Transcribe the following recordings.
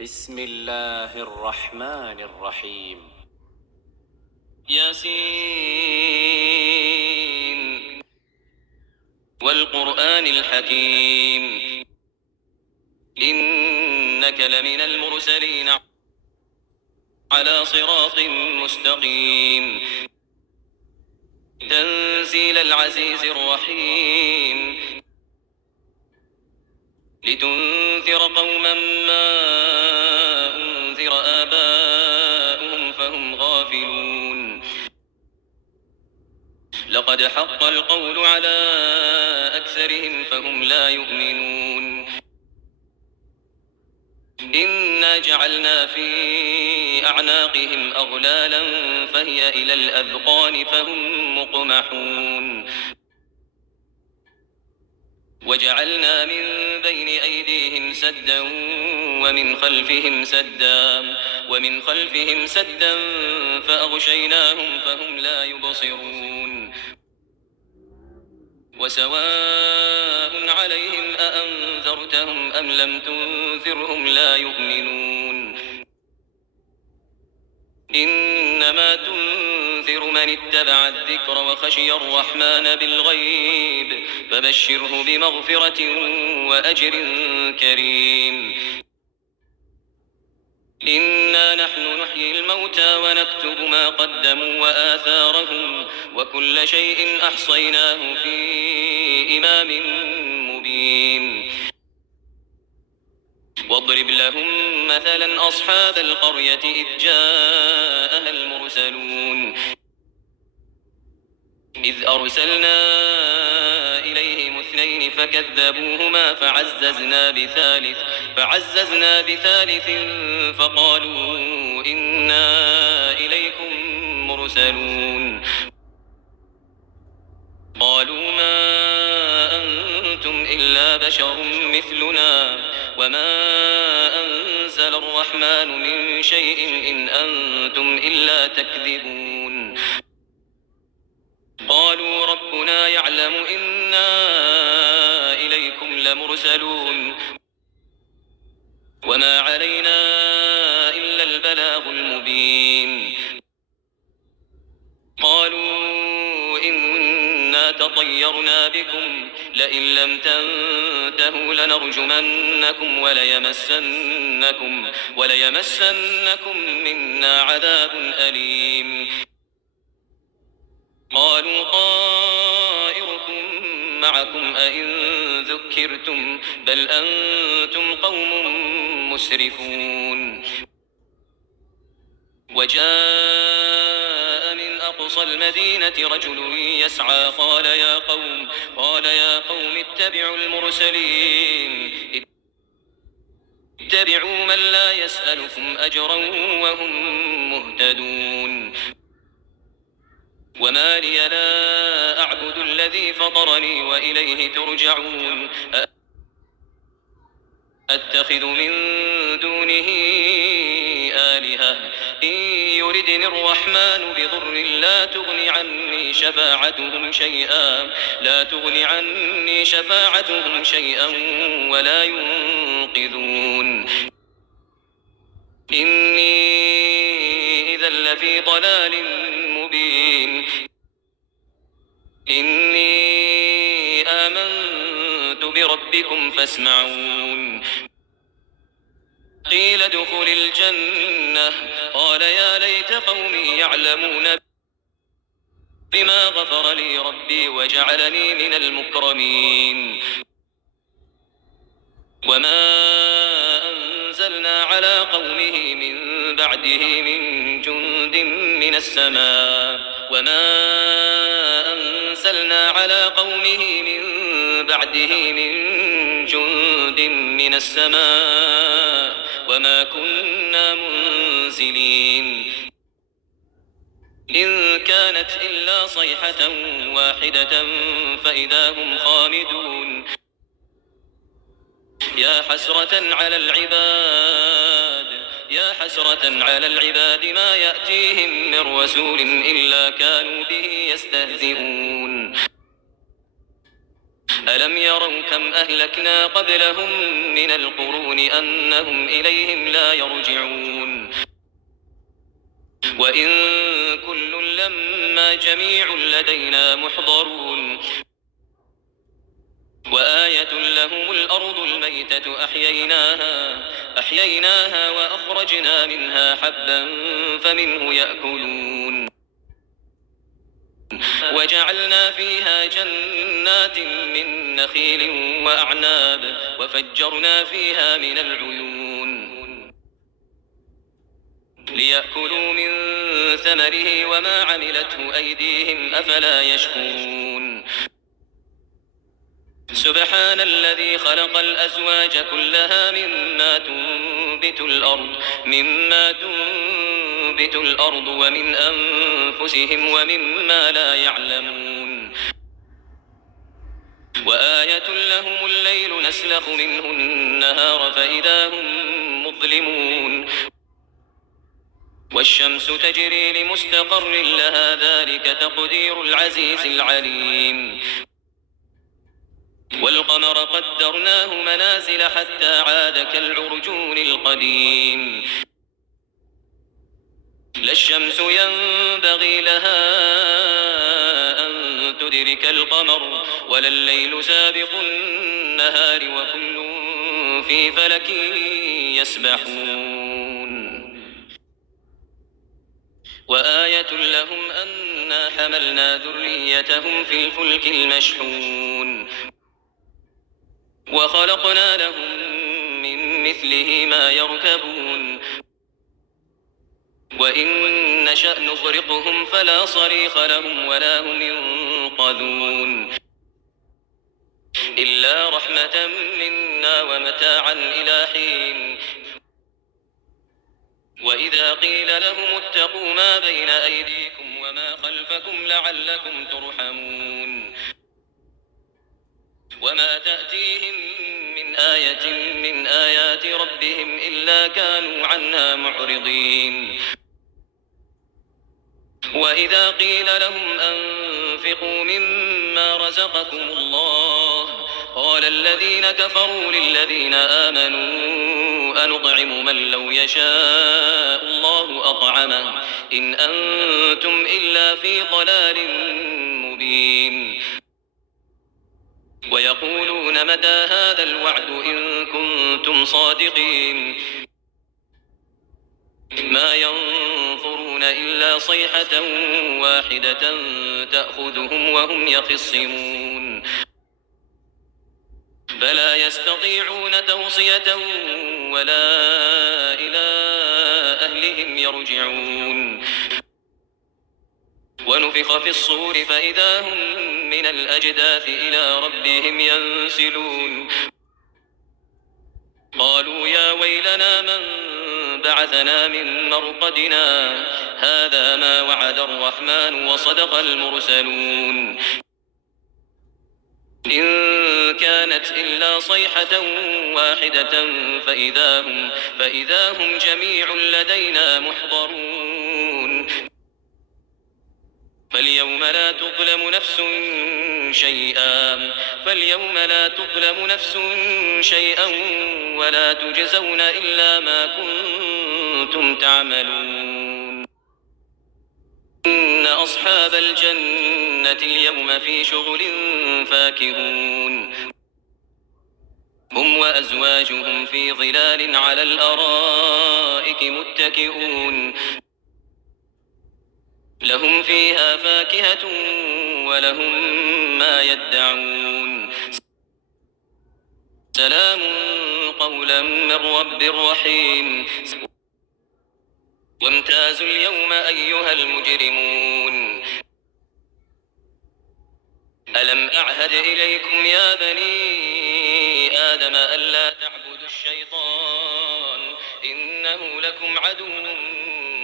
بسم الله الرحمن الرحيم. ياسين والقرآن الحكيم إنك لمن المرسلين على صراط مستقيم تنزيل العزيز الرحيم لتنذر قوما ما أنذر آباؤهم فهم غافلون لقد حق القول على أكثرهم فهم لا يؤمنون إنا جعلنا في أعناقهم أغلالا فهي إلى الأذقان فهم مقمحون وجعلنا من بين أيديهم سدا ومن خلفهم سدا فأغشيناهم فهم لا يبصرون وسواء عليهم أأنذرتهم أم لم تنذرهم لا يؤمنون إنما تنذر من اتبع الذكر وخشي الرحمن بالغيب فبشره بمغفرة وأجر كريم إنا نحن نحيي الموتى ونكتب ما قدموا وآثارهم وكل شيء أحصيناه في إمام مبين واضرب لهم مثلا أصحاب القرية إذ جاءها المرسلون إذ أرسلنا إليهم اثنين فكذبوهما فعززنا بثالث فقالوا إنا إليكم مرسلون قالوا ما أنتم إلا بشر مثلنا وما أنزل الرحمن من شيء إن أنتم إلا تكذبون قالوا ربنا يعلم إنا إليكم لمرسلون وما علينا إلا البلاغ المبين قالوا إنا تطيرنا بكم لئن لم تنتهوا لنرجمنكم وليمسنكم منا عذاب أليم قالوا طائركم معكم أئن ذكرتم بل أنتم قوم مسرفون وجاء من أقصى المدينة رجل يسعى قال يا قوم اتبعوا المرسلين اتبعوا من لا يسألكم أجرا وهم مهتدون وما لي لا أعبد الذي فطرني وإليه ترجعون أتخذ من دونه آلهة إن يردني الرحمن بضر لا تغن عني شفاعتهم شيئا ولا ينقذون إني إذا لفي ضلال مبين إني آمنت بربكم فاسمعون قيل ادخل الجنة قال يا ليت قومي يعلمون بما غفر لي ربي وجعلني من المكرمين وما أنزلنا على قومه من بعده من جند من السماء وما كنا منزلين إن كانت إلا صيحة واحدة فإذا هم خامدون يا حسرة على العباد ما يأتيهم من رسول إلا كانوا به يستهزئون ألم يروا كم أهلكنا قبلهم من القرون أنهم إليهم لا يرجعون وإن كل لما جميع لدينا محضرون وآية لهم الأرض الميتة أحييناها وأخرجنا منها حبا فمنه يأكلون وجعلنا فيها جنات من نخيل وأعناب وفجرنا فيها من العيون ليأكلوا من ثمره وما عملته أيديهم أفلا يشكرون سبحان الذي خلق الأزواج كلها مما تنبت الأرض ومن أنفسهم ومما لا يعلمون وآية لهم الليل نسلخ منه النهار فإذا هم مظلمون والشمس تجري لمستقر لها ذلك تقدير العزيز العليم والقمر قدرناه منازل حتى عاد كالعرجون القديم لا الشمس ينبغي لها أن تدرك القمر ولا الليل سابق النهار وكل في فلك يسبحون وآية لهم أنا حملنا ذريتهم في الفلك المشحون وخلقنا لهم من مثله ما يركبون وإن نشأ نغرقهم فلا صريخ لهم ولا هم ينقذون إلا رحمة منا ومتاعا إلى حين وإذا قيل لهم اتقوا ما بين أيديكم وما خلفكم لعلكم ترحمون وما تأتيهم من آية من آيات ربهم إلا كانوا عنها معرضين وإذا قيل لهم أنفقوا مما رزقكم الله قال الذين كفروا للذين آمنوا أنطعم من لو يشاء الله أطعمه إن أنتم إلا في ضلال مبين ويقولون متى هذا الوعد إن كنتم صادقين ما ينظرون إلا صيحة واحدة تأخذهم وهم يخصمون فلا يستطيعون توصية ولا إلى أهلهم يرجعون ونفخ في الصور فإذا هم من الأجداث إلى ربهم ينسلون قالوا يا ويلنا من بعثنا من مرقدنا هذا ما وعد الرحمن وصدق المرسلون إن كانت إلا صيحة واحدة فإذا هم جميع لدينا محضرون فاليوم لا تظلم نفس شيئا ولا تجزون إلا ما كنتم تعملون إن أصحاب الجنة اليوم في شغل فاكهون هم وأزواجهم في ظلال على الأرائك متكئون لهم فيها فاكهة ولهم ما يدعون سلام قولا من رب رحيم وامتازوا اليوم أيها المجرمون ألم أعهد إليكم يا بني آدم ألا تعبدوا الشيطان إنه لكم عدو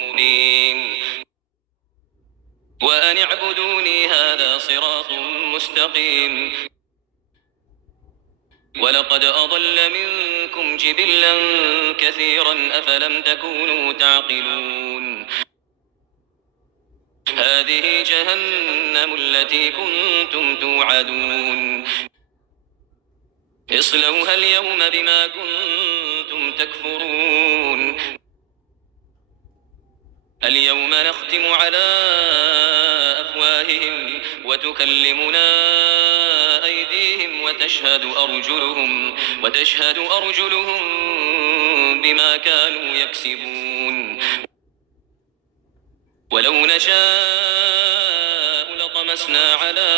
مبين وأن اعبدوني هذا صراط مستقيم ولقد أضل منكم جبلا كثيرا أفلم تكونوا تعقلون هذه جهنم التي كنتم توعدون اصلوها اليوم بما كنتم تكفرون اليوم نختم على أفواههم وتكلمنا أيديهم وتشهد أرجلهم بما كانوا يكسبون ولو نشاء لطمسنا على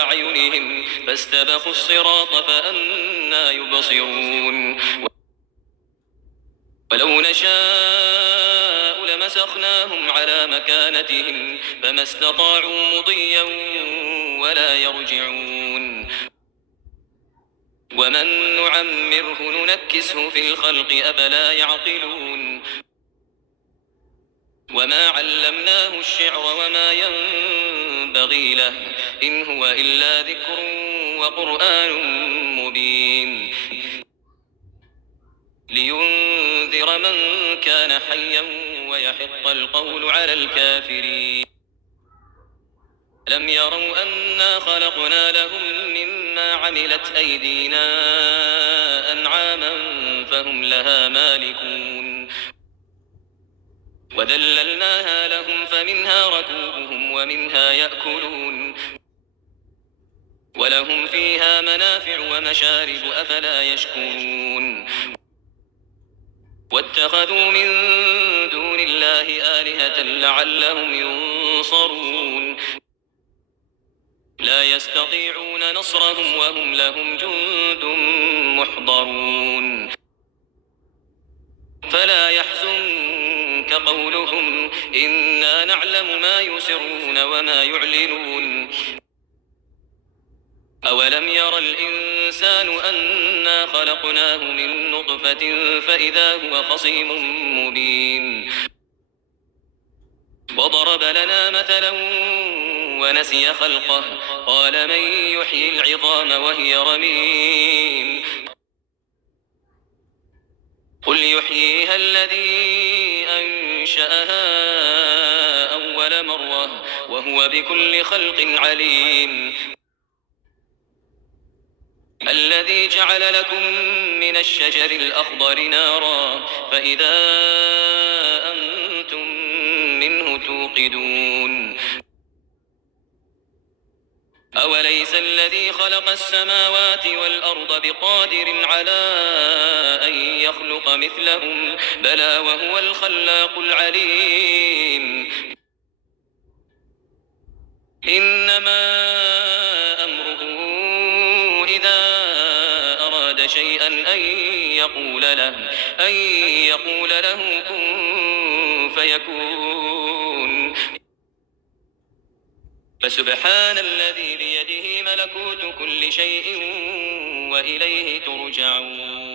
أعينهم فاستبقوا الصراط فأنى يبصرون ولو نشاء لمسخناهم على مكانتهم فما استطاعوا مضيا ولا يرجعون ومن نعمره ننكسه في الخلق أفلا يعقلون وما علمناه الشعر وما ينبغي له إن هو إلا ذكر وقرآن مبين لينذر من كان حيا ويحق القول على الكافرين لم يروا أنا خلقنا لهم مما عملت أيدينا أنعاما فهم لها مالكون وذللناها لهم فمنها ركوبهم ومنها يأكلون ولهم فيها منافع ومشارب أفلا يشكرون واتخذوا من دون الله آلهة لعلهم ينصرون لا يستطيعون نصرهم وهم لهم جند محضرون فلا يحزنك قولهم إنا نعلم ما يسرون وما يعلنون أولم ير الإنسان أنا خلقناه من نطفة فإذا هو خصيم مبين وضرب لنا مثلا ونسي خلقه قال من يحيي العظام وهي رميم قل يحييها الذي أنشأها أول مرة وهو بكل خلق عليم الذي جعل لكم من الشجر الأخضر نارا فإذا أنتم منه توقدون أوليس الذي خلق السماوات والأرض بقادر على أن يخلق مثلهم بلى وهو الخلاق العليم إنما أمره إذا أراد شيئا أن يقول له كن فيكون فسبحان الذي بيده ملكوت كل شيء وإليه ترجعون